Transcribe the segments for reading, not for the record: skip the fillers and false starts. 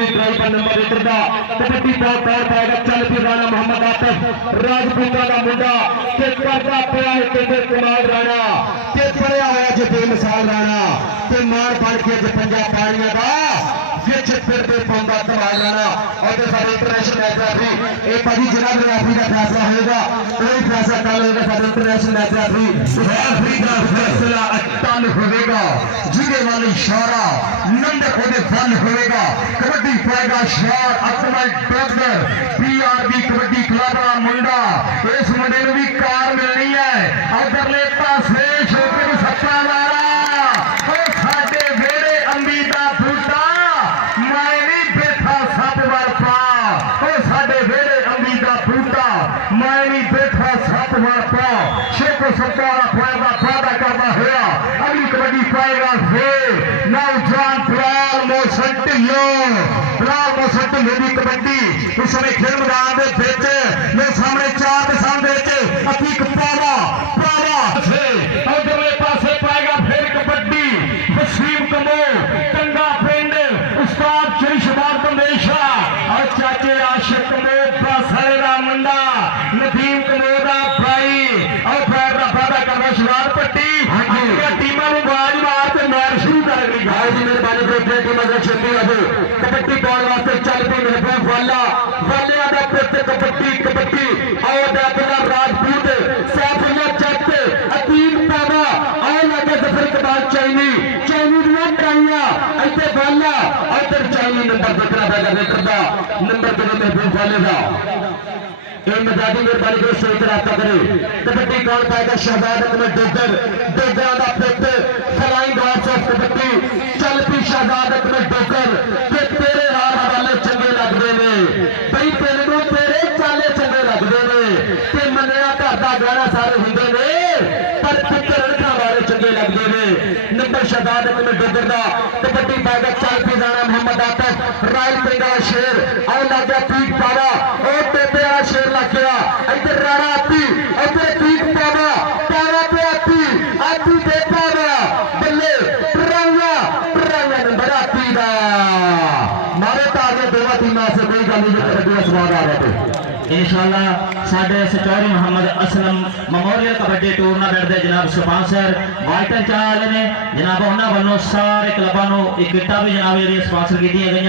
भी driver number litre का कबड्डी बहुत तौर पाएगा। चल भी राणा मोहम्मद आतिफ राजपूता का मुंडा के करता पिया है कमाल राणा के पड़िया हुआ जो बेमिसाल राणा के मार बन के जो पंजाब पानिया का विच फिरते पाऊंगा कमाल राणा। और सारे इंटरनेशनल मैच रेफरी एक भाजी जनाब रेफरी का फैसला होगा, कोई फैसला कल होगा। सारे इंटरनेशनल मैच रेफरी का फैसला अटल होगा, जिगे वाली इशारा नंबर होने फल होगा। कबड्डी पाएगा शार Akmal doctor PRB kabaddi club का मुंडा। इस मुंडे को भी कार मिलनी है। अगले पासे शोकर सत्ता वाला साडे वेड़े अंबी का बूटा मैं नहीं बैठा सप वाला साडे वेड़े अंबी का बूटा मैं नहीं बैठा सप वाला शेखो सरकार फायदा करता हुआ अगली कबड्डी पाएगा फिर नौजवान बिलाल मोहसन ढिल्लों की कबड्डी इस समय खेल मैदान मेरे सामने चार के सामने अतीक पावा अगले पासे पाएगा फिर कबड्डी वसीम कमो कंगा पिंड उस्ताद चरिशबार कमेशा और चाचे आशिक कमो बासरे का मुंडा नदीम कमो का भाई और पैर का वादा करना शरार पट्टी टीमां बाज मार के मैच शुरू कर दी। भाई जी मेहरबानी करो टीम अगर छेती अब कबड्डी पाने वास्ते चल पी महबूब वाला वालिया का पुत कबड्डी और दादला राजपूत सैफुल्ला जट अतीक पावा और लगे जफर कबाल चाइनी दियां कराइयां इत्थे वाला इधर चाइनी नंबर देखना पैगा लेकर दा नंबर दे महबूब वाले का मजादी मेहरबानी करो सही रास्ता करे। कबड्डी कौन पाएगा शहजाद अकमल डोगर का पुत फ्लाइंग गॉड्स ऑफ कबड्डी चल पी शहजाद अकमल डोगर के तेरे राह हवाले चंगे लगते ने बई तेरे तेरे चाले चंगे लगते ने ते मनिया घर का गाना सारे होंगे ने पर पुत्र रखा वाले चंगे लगते ने। नंबर शहजाद अकमल डोगर का कबड्डी पाएगा चल पी राणा मोहम्मद आतिफ रायल पिंड का शेर और लग गया पीक पावा और पेपे वाला शेर लग गया इधर राणा आती इधर पीक पावा पे आती दे पावा बल्ले पुराना नंबर आती का मारे ताजे दोनों टीमों से कोई गल नहीं कबड्डी का स्वाद आ रहा इंशाअल्लाह साडे चौधरी मोहम्मद असलम मेमोरियल कबड्डी टूरनामेंट के जनाब स्पॉन्सर वाइटल चाल ने जनाब उन्होंने वालों सारे क्लबों को एक किटा भी जनाब जी स्पॉन्सर की गई।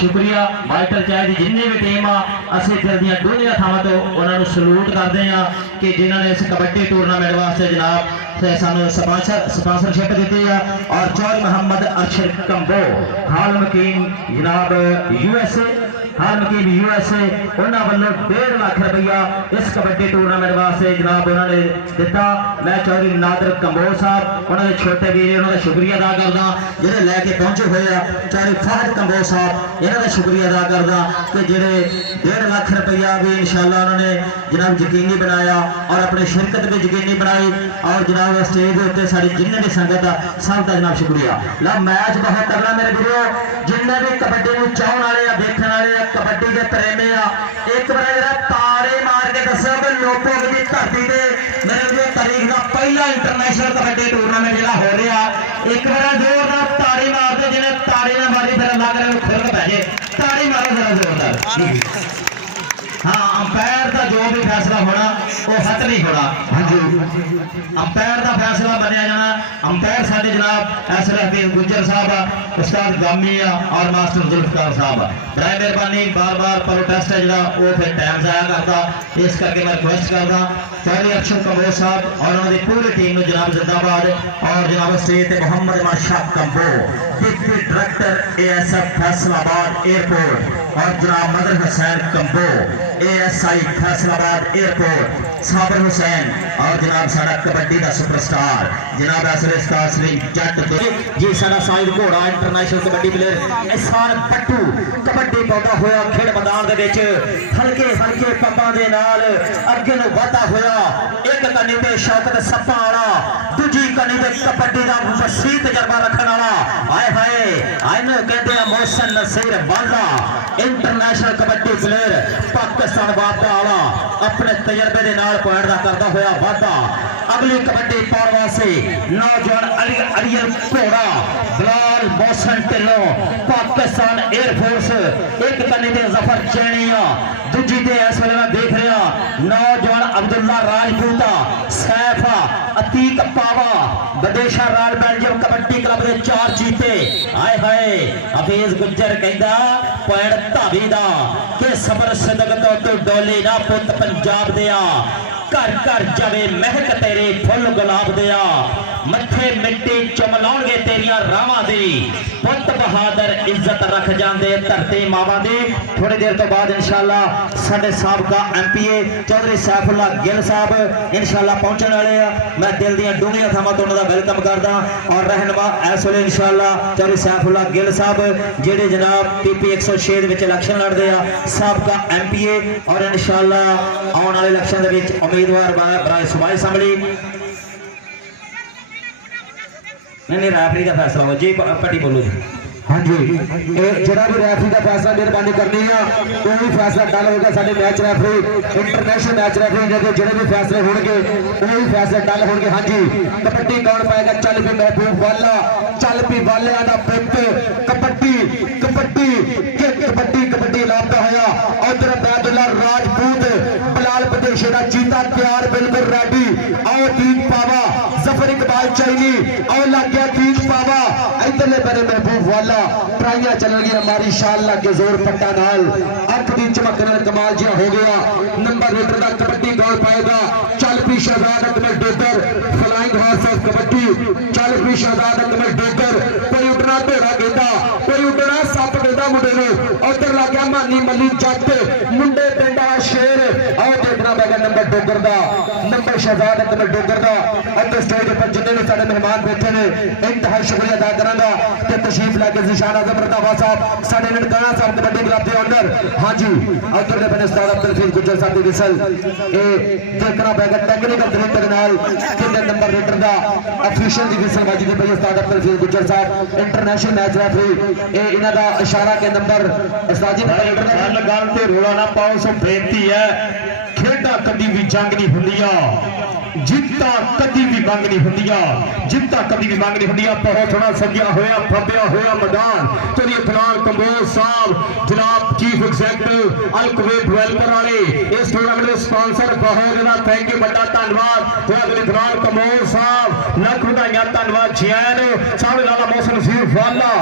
शुक्रिया वाइटल चाल की जिन्नी भी टीम असी दिल दियां डूंघियां थावां तो उन्होंने सलूट करते हैं कि जिन्होंने इस कबड्डी टूरनामेंट वास्ते जनाब सानू स्पॉन्सरशिप दी है। और चौधरी मोहम्मद अरशद कंबो हाल मकीन जनाब USA उन्होंने वालों 1.5 लाख रुपया इस कबड्डी टूरनामेंट वास्ते जनाब उन्होंने दिता। मैं चौधरी नादर कंबोज साहब उन्होंने छोटे वीर उन्होंने शुक्रिया अदा करदा जिहड़े लैके पहुंचे हुए हैं। चौधरी फहद कंबोज साहब इन्होंने शुक्रिया अदा करदा कि जिहड़े 1.5 लाख रुपया भी इंशाअल्लाह उन्होंने जनाब यकीनी बनाया और अपनी शिरकत भी यकीनी बनाई। और जनाब स्टेज के उत्ते साड़ी जिन्हें भी संगत सब का जनाब शुक्रिया। ला मैच बहुत तगड़ा मेरे वीरो जिन्हें भी कबड्डी को चाहने वाले देखने वाले कबड्डी के प्रेमी एक बार तारे मार के दसो कि लोगों की धरती से मेरे तारीख का पहला इंटरनेशनल कबड्डी टूरनामेंट जो हो रहा एक बार जोरदार ताड़ी मारते जिन्हें ताड़ी ना मारी फिर अल्लाह करे खुद पैजे ताड़ी मारो जरा जोरदार। हाँ अंपायर का जो भी फैसला होना वो हट नहीं होना। हाँ जी अंपायर का फैसला बनया जाना। अंपायर साढ़े जनाब SRF गुज्जर साहब उस्ताद गामी और मास्टर जुल्फकार साहब बड़ाई मेहरबानी बार बार प्रोटेस्ट है जो वो फिर टाइम जाया करता इस करके मैं रिक्वेस्ट करता चौधरी अरशद कंबोज साहब और उन्होंने पूरी टीम में जनाब जिंदाबाद और जनाब स्टेज पे मोहम्मद माशाह Kamboh deputy director ASF Faisalabad airport और जनाब मदर हुसैन कंबो ASI फैसलाबाद एयरपोर्ट साबर हुसैन और जनाब साडा कबड्डी का सुपरस्टार जनाब जट जी साडा साहिद घोड़ा इंटरनेशनल कबड्डी प्लेयर एहसान पट्टू कबड्डी पाता हुआ खेल मैदान दे विच हल्के हल्के पंपां दे नाल अगे नूं वधदा होया एक कनी ते शौकत सप्पा वाला दूजी कनी ते कबड्डी दा वसी तजर्बा रखण वाला हाय हाय आइनो कहते हैं मोहसन नसीर वाला इंटरनेशनल कबड्डी प्लेयर पाकिस्तान वापदा वाला अपने तजर्बे के नाल पॉइंट का करता हुआ वादा अगली कबड्डी पाने वास्ते नौजवान अरियल घोड़ा बिलाल जमाल मोहसन ढिल्लों पाकिस्तान एयरफोर्स एक कन्नी ते जफर चैनिया दूजी ते इस वेले मैं देख रहा नौजवान अब्दुल्ला राजपूता सैफा अतीक पावा Badesha royal Belgium kabaddi club के 4 जीते आए हाय हफीज गुज्जर कहता पैण धावी दा के सबर सदक तो डोली ना पुत पंजाब दिया घर घर जावे महक तेरे फुल गुलाब दिया मथे मिट्टी चमलाउणगे तेरिया रावां दी पुत बहादुर इज्जत रख जांदे धरती मावां दी। थोड़ी देर तो बाद इंशाअल्लाह साडे साबका एमपीए चौधरी सैफुल्ला गिल साहब इंशाअल्लाह पहुंचने वाले आ। मैं दिल दी डूंघियां थावां तो उन्हां दा वेलकम करदा और रहनुमा इस वेले इंशाअल्लाह चौधरी सैफुल्ला गिल साहब जेडे जनाब पीपी 106 दे विच इलेक्शन लड़दे आ साबका एमपीए और इंशाअल्लाह आउण वाले इलेक्शन दे विच उम्मीदवार बराए सूबाई असैंबली नहीं रेफरी का फैसला हो जी पट्टी बोलो जी। हाँ जी जरा भी रेफरी का फैसला मेहरबानी करनी है कोई भी फैसला डल होगा साडे match referee international match referee जो भी फैसले होंगे कोई भी फैसले डल होंगे। हाँ जी कबड्डी कौन पाएगा चल भी महबूब वाला चल भी वाले का पुत कबड्डी कबड्डी कबड्डी कबड्डी लाता होया उधर बैदुल्ला राजपूत बलाल प्रदेश का चीता तैयार बिल्कुल रेडी आओ तीन पावा जफर इकबाल चैनी और लग गया तीन पावा इधरले बने महबूब वाला ट्राइयां चल गई हमारी शाल लग के जोर पट्टा नाल अख दी चमक नाल कमाल जिहा हो गया नंबर लीटर का कबड्डी गोल पाएगा चल पी Shahzad Akmal Dogar flying horse of kabaddi चल पी शहजाद अकमल डोगर कोई उड़ना घोड़ा कहता कोई उड़ना सप कहता मुंडे नूं उधर लग गया मानी मली जट मुंडे पिंडा शेर आओ देखना पैगा नंबर डोगर दा नंबर शहजाद अकमल डोगर दा और स्टेज पर जिन्ने भी साडे मेहमान बैठे ने इंतहाई शुक्रिया अदा करांगा कि तशरीफ लैके निशान आजम रंधावा साहब साडे ननकाना साहब कबड्डी क्लब के ओनर। हाँ जी उधर दे बने उस्ताद अब्दुल हफीज गुज्जर साहब दी विसल ए देखना पैगा टेक्निकल डायरेक्टर नाल किन्ने नंबर लीटर दा ऑफिशियल दी विसल बाजी दे पई उस्ताद अब्दुल हफीज गुज्जर साहब इंटरनेशनल मैच रेफरी ए इना दा इशारा के नंबर उस्ताद जी लीटर दा लगान ते रोला ना पाओ सो बेनती है खेडा कदी भी जंग नहीं हुंदियां जित्ता कदी भी मंग नहीं हुंदियां जित्ता कदी भी मंग नहीं हुंदियां बहुत थोड़ा सजिया होया फब्या होया मैदान चलिए फिलहाल कंबोज साहब जनाब चीफ एग्जीक्यूटिव अल कुवैत डेवलपर वाले इस टूर्नामेंट के स्पॉन्सर बहुत ज्यादा थैंक यू बड़ा धन्यवाद होया फिलहाल कंबोज साहब लख बधाइयां धन्यवाद जैन साहब लाला मौसम नसीर वाला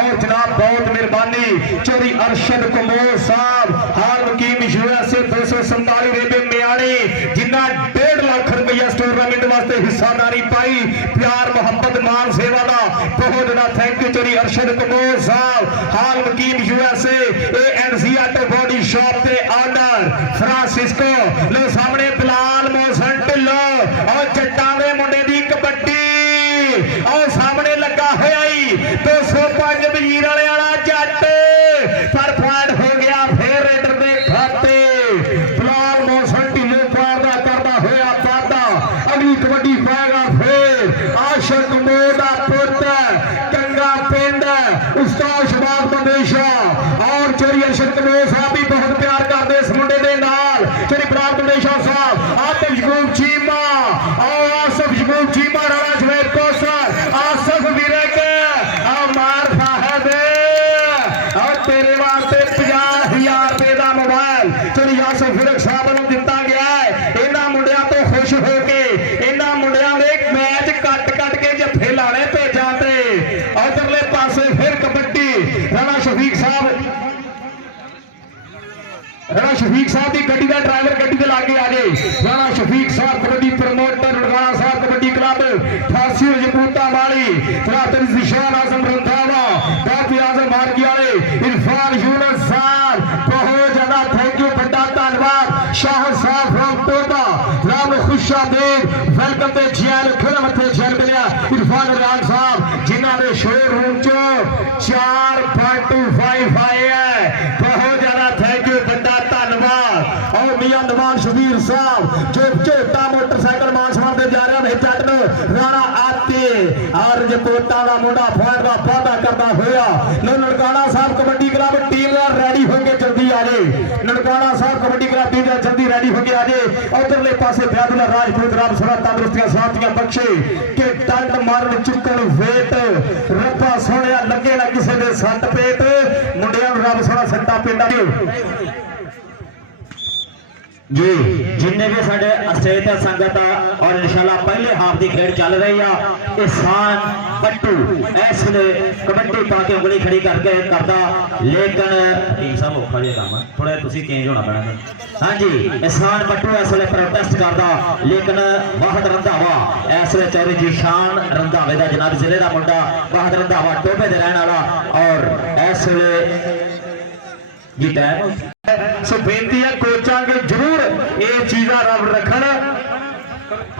और जनाब बहुत मेहरबानी चौधरी अरशद कंबोज साहब हाल वकीम यूएसए 247 रेबे म्याणी जिन्ना 1.5 लाख रुपया इस टूर्नामेंट वास्ते हिस्सादारी पाई प्यार मोहब्बत मान सेवा का बहुत ज्यादा थैंक यू चौधरी अरशद कंबोज साहब हाल वकीम USA ANC auto body shop के ऑनर फ्रांसिस्को लो सामने बिलाल मोहसन ढिल्लों और जट्टां दे मुंडे दी कबड्डी और सामने लगा होया ही 205 वजीर वाले वाला जट पर पॉइंट हो गया फिर रेडर दे खाते बिलाल मोहसन ढिल्लों पारदा करदा होया वादा अगली कबड्डी पाएगा फिर आशिक मोदा पुत्र कंगा पिंड उस्ताद शबाब बंदेशा और चोरी अरशद कंबोज साहब भी बहुत प्यार करते इस मुंडे दे नाल चोरी प्राप्त बंदेशा साहब आतिफ यकूब चीमा और आसिफ यकूब चीमा राणा जवेद कौसर आसिफ विरक मार साहब और तेरे वास्ते 50,000 रुपए का मोबाइल चोरी आसिफ विरक साहब को दिता गया है इन्हां मुंडियां तो खुश हो के इन्हां मुंडियां दे मैच कट कट के जफे लाने भेजा ते उधरले पासे फिर कबड्डी राणा शफीक साहब की गड्डी का ड्राइवर गड्डी के लागे आ गए राणा शफीक साहब कबड्डी प्रमोटर राणा साहब कबड्डी क्लब फांसी जपूता वाली निशान आजम रंधावा काफी आजम मार्गी वाले इरफान यूनस साहब बहुत ज्यादा थैंक यू बड़ा धन्यवाद शाह साहब फ्रॉम टोटा राम खुशाबेद वेलकम ते जैन फिर मथे जैन मिलिया इरफान रियान साहब जिन्हों ने शोरूम चो 4.25 आए है बहुत ज्यादा थैंक यू बड़ा धन्यवाद और मियां नवाज शबीर साहब जो झोटा मोटरसाइकिल मानसवार दे जा रहे हैं जट नु राणा आते और जो कोटा का मुंडा फायर का वादा करता होया ननकाना साहब कबड्डी क्लब टीम रेडी होके जल्दी आ जाए ननकाना साहब कबड्डी क्लब टीम जल्दी रेडी होके आ जाए उधरले पासे बैदुल्ला राजपूत राम सरा तंदुरुस्तियां शांतियां बख्शे के डंड मारन चुकन वेट रब्बा सोहणिया पिंड जी जिन्ने भी साडे स्टेज ते संगत और इंशाल्लाह पहले हाफ की खेड चल रही है। एहसान पट्टू इस वे कबड्डी पा के उंगली खड़ी करके करता, लेकिन टीम साहब औखा जिहा काम थोड़ा तुसीं चेंज होना पैना। हाँ जी एहसान पट्टू इस वे प्रोटेस्ट करता, लेकिन वाहद रंधावा इस वे चौधरी जीशान रंधावे का जनाब जिले का मुंडा वाहद रंधावा टोबे के रहने वाला और इस वे जी टाइम सो बेनती है कोचा के जरूर ये चीजा रब रखन।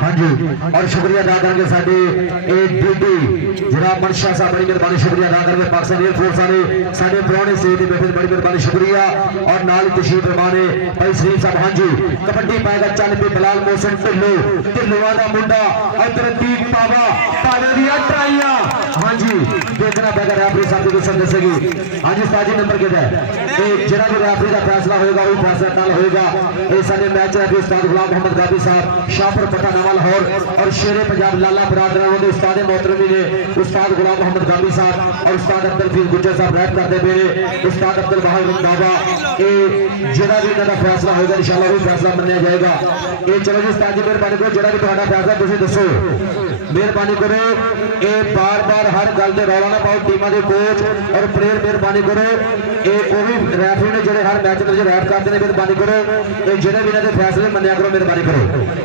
हाँ जी और शुक्रिया अदा करेंगे साडे ड्यूटी जनाब मनशा साहब बड़ी मेहरबानी शुक्रिया अदा करेंगे। पाकिस्तान एयरफोर्स वाले साडे पुराने सेठ दे बैठे बड़ी मेहरबानी शुक्रिया और नाल तशरीफ फरमाने भाई शरीफ साहब। हाँ जी कबड्डी पाएगा चल पे बिलाल मोहसिन ढिल्लो ढिल्लोआ दा मुंडा इधर दीप पावा पावे दी ट्राइयां। हाँ जी देखना पैगा रेफरी साहब की दसन दसेगी। हाँ जी उस्ताद जी नंबर कितना है जरा भी रेफरी का फैसला होगा वही फैसला कल होगा। ये सारे मैच है उस्ताद गुलाम मोहम्मद गाबी साहब शाहपुर पट्टा नवा लाहौर और शेरे पंजाब लाला बरादरान के उस्ताद मोहतरमी ने उस्ताद गुलाम मोहम्मद गाबी साहब और उस्ताद अब्दुल फीस गुज्जर साहब रैप करते पे उस्ताद अब्दुल बहार रंधावा। ये जरा भी इनका फैसला होगा इंशाल्लाह वही फैसला मन्निया जाएगा। ये चलो जी उस्ताद जी मेहरबानी करो जरा भी तुम्हारा फैसला तुसीं दसो मेहरबानी करो। ये बार बार हर गल से रौला ना पाओ टीमां दे कोच और प्लेयर मेहरबानी करो। ये वो भी रेफरी ने जो हर मैच में रैप करते हैं मेहरबानी करो। ये जिन्हें भी इन्होंने फैसले मन्निया करो मेहरबानी करो।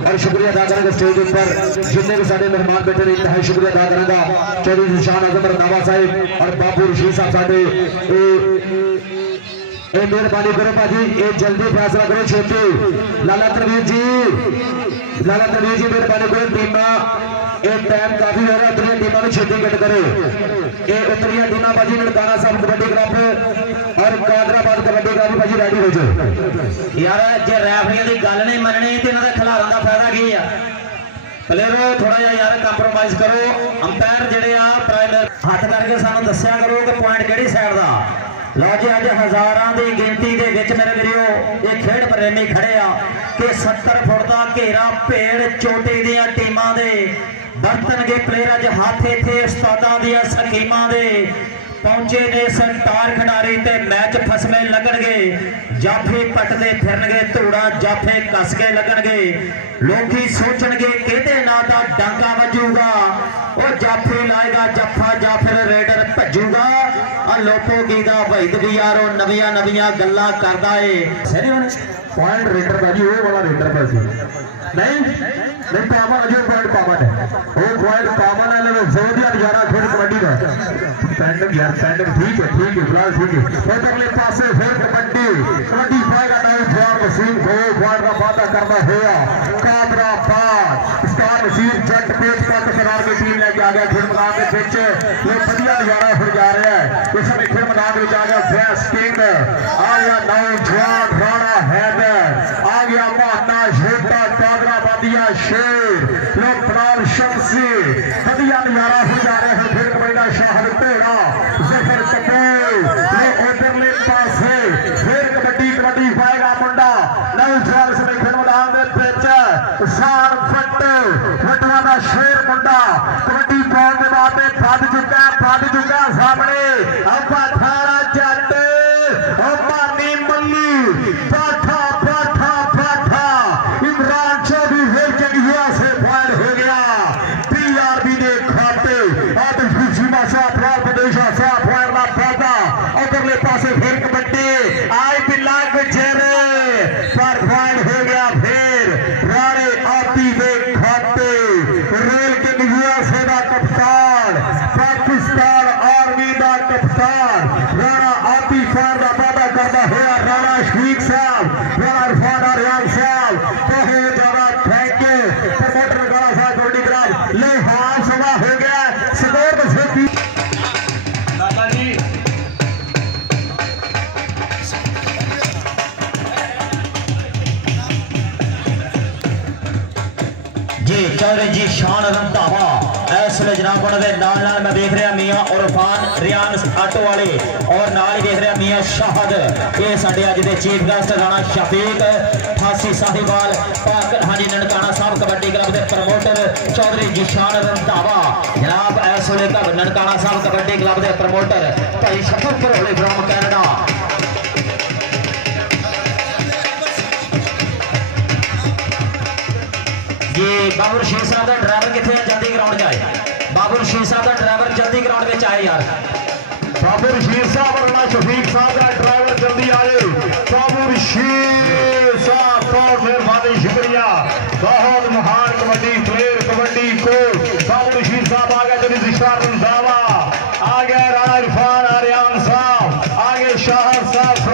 और शुक्रिया अदा करेंगे स्टेज पर जिन्हें भी सारे मेहमान बैठे ने इंतहाई शुक्रिया अदा करेंगे चौधरी निशान आजम रंधावा साहिब और बाबू रशीद साहब साडे मेहरबानी करो भाजी ये जल्दी फैसला करो छेती। लाला तनवीर जी मेहरबानी करो टीमां ये टाइम काफी हो रहा उतरिया टीमां में छेती कट करो। ये उतरिया टीमां भाजी ननकाना साहब कबड्डी क्लब और कादराबाद कबड्डी क्लब भाजी रेडी हो जाओ। यार जे रेफरियां की गल नहीं मननी तो इन्होंने खिलाड़न का फायदा की है। प्लेयरों थोड़ा जिहा यार कंप्रोमाइज करो। अंपायर जिहड़े आ प्राइमरी हथ करके सानू दस्सिया करो कि पॉइंट किहड़ी साइड दा। लो जी अज हजारां की गिनती के विच मेरे वीरो ये खेड प्रेमी खड़े आ कि 70 फुट का घेरा भेड़ चोटी दियां टीमां दे बरतनगे प्लेयर अज हाथ इत्थे उस्तादां दियां स्कीमां दे पहुंचे ने संतार खिडारी ते मैच फसवे लगणगे जाफे पटदे फिरनगे धूड़ा जाफे कस के लगणगे। लोकी सोचणगे किहदे नां दा डांगा वजूगा और जाफे लाएगा जफ्फा या फिर रेडर भजूगा। आ लोको की दा वहीद भी यारो नवियां नवियां गल्लां करदा है। सही होने पॉइंट रेडर भाजी वो वाला रेडर भाजी नहीं पावन अजय पॉइंट पावन है वो पॉइंट पावन है लेकिन जोरिया नजारा फिर कबड्डी का पैंडम यार पैंडम ठीक है फिलहाल ठीक है। अगले पासे फिर कबड्डी पाएगा नहीं जवान वसीम को पॉइंट का वादा करना होगा कादराबाद स्टार वसीम जट पेच तक सरदार की टीम लेके आ गया फिर मैदान के बीच ये बढ़िया नजारा फिर जा रहा है। इस समय फिर मैदान में आ गया फ्रेश किंग आ गया नौजवान राणा हैदर आ गया मोहना छोटा कादराबादिया शेर लोग प्राण शमसी बढ़िया नजारा हो जा रहे हैं। फिर कबड्डी शाहर तेरा जफर कपूर उधरले पासे फिर कबड्डी पाएगा मुंडा नौजवान समय फिर मैदान में पिच शान फटवा का शेर मुंडा कबड्डी पाने के बाद बद चुका सामने अपा थारा जट मानी मल्ली पाठा इमरान चौधरी फिर चंगिया से फायर हो गया। PRB ने खाते प्रदेश फायर का फायदा उधरले पासे फिर कबड्डी आई पिला गुजरे पर फायर हो गया। फिर राणे आती दे खाते रेल के USA का कप्तान पाकिस्तान आर्मी का कप्तान राणा आती फायर का वादा करता हुआ राणा शफीक साहब राणा इरफान रियाज साहब बहुत ज्यादा थैंक यू प्रमोटर गाड़ा साहब कबड्डी क्लब ले हाल सभा हो गया स्कोर बस दादा जी जी चौधरी जी शान रंधावा इस वे जनाब उन्होंने नाल मैं देख रहा मियाँ उरफान रियान आटो वाले और नाल ही देख रहा मियाँ शाहद ये साडे अज दे चीफ गेस्ट राणा शफीक फांसी साहिबाल पाक हाजी ननकाना साहब कबड्डी क्लब के प्रमोटर चौधरी जी शान रंधावा जनाब इस वे ननकाना साहब कबड्डी क्लब के प्रमोटर भाई शफर भरोले फ्रॉम कैनेडा ये बाबुल शेख साहब का ड्राइवर कितने है, जल्दी ग्राउंड जाए। बाबुल शेख साहब का ड्राइवर जल्दी ग्राउंड में आए यार। बाबुल शेख साहब और ना शफीक साहब का ड्राइवर जल्दी आए। बाबुल शेख साहब बहुत मेहरबानी, शुक्रिया। बहुत महान कबड्डी प्लेयर, कबड्डी कोच बाबुल शेख साहब आ गए। जल्दी दिशार दावा आ गए। राणा इरफान आर्यान साहब आगे, शाह साहब